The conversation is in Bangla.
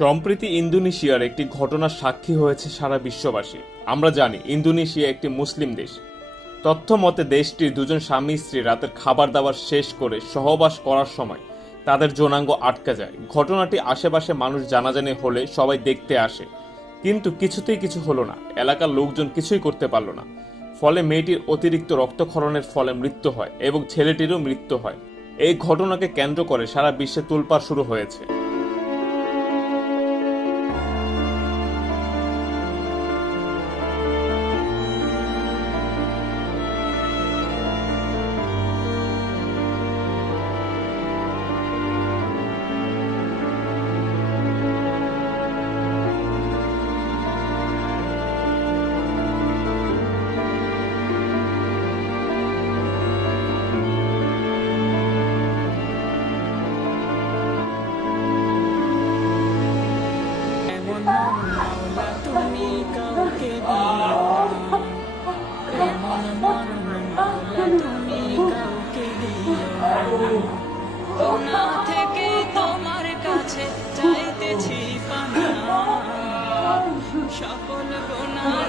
সম্প্রতি ইন্দোনেশিয়ার একটি ঘটনার সাক্ষী হয়েছে সারা বিশ্ববাসী। আমরা জানি ইন্দোনেশিয়া একটি মুসলিম দেশ। তথ্য মতে দেশটির দুজন স্বামী স্ত্রী রাতের খাবার দাবার শেষ করে সহবাস করার সময় তাদের যৌনাঙ্গ আটকে যায়। ঘটনাটি আশেপাশে মানুষ জানাজানি হলে সবাই দেখতে আসে, কিন্তু কিছুতেই কিছু হলো না। এলাকার লোকজন কিছুই করতে পারল না। ফলে মেয়েটির অতিরিক্ত রক্তক্ষরণের ফলে মৃত্যু হয় এবং ছেলেটিরও মৃত্যু হয়। এই ঘটনাকে কেন্দ্র করে সারা বিশ্বে তোলপাড় শুরু হয়েছে। তুমি কাউকে দিও এমন মরণ তুমি কাউকে দিও না থেকে তোমার কাছে চাইতেছি পানা সকল গুনাহ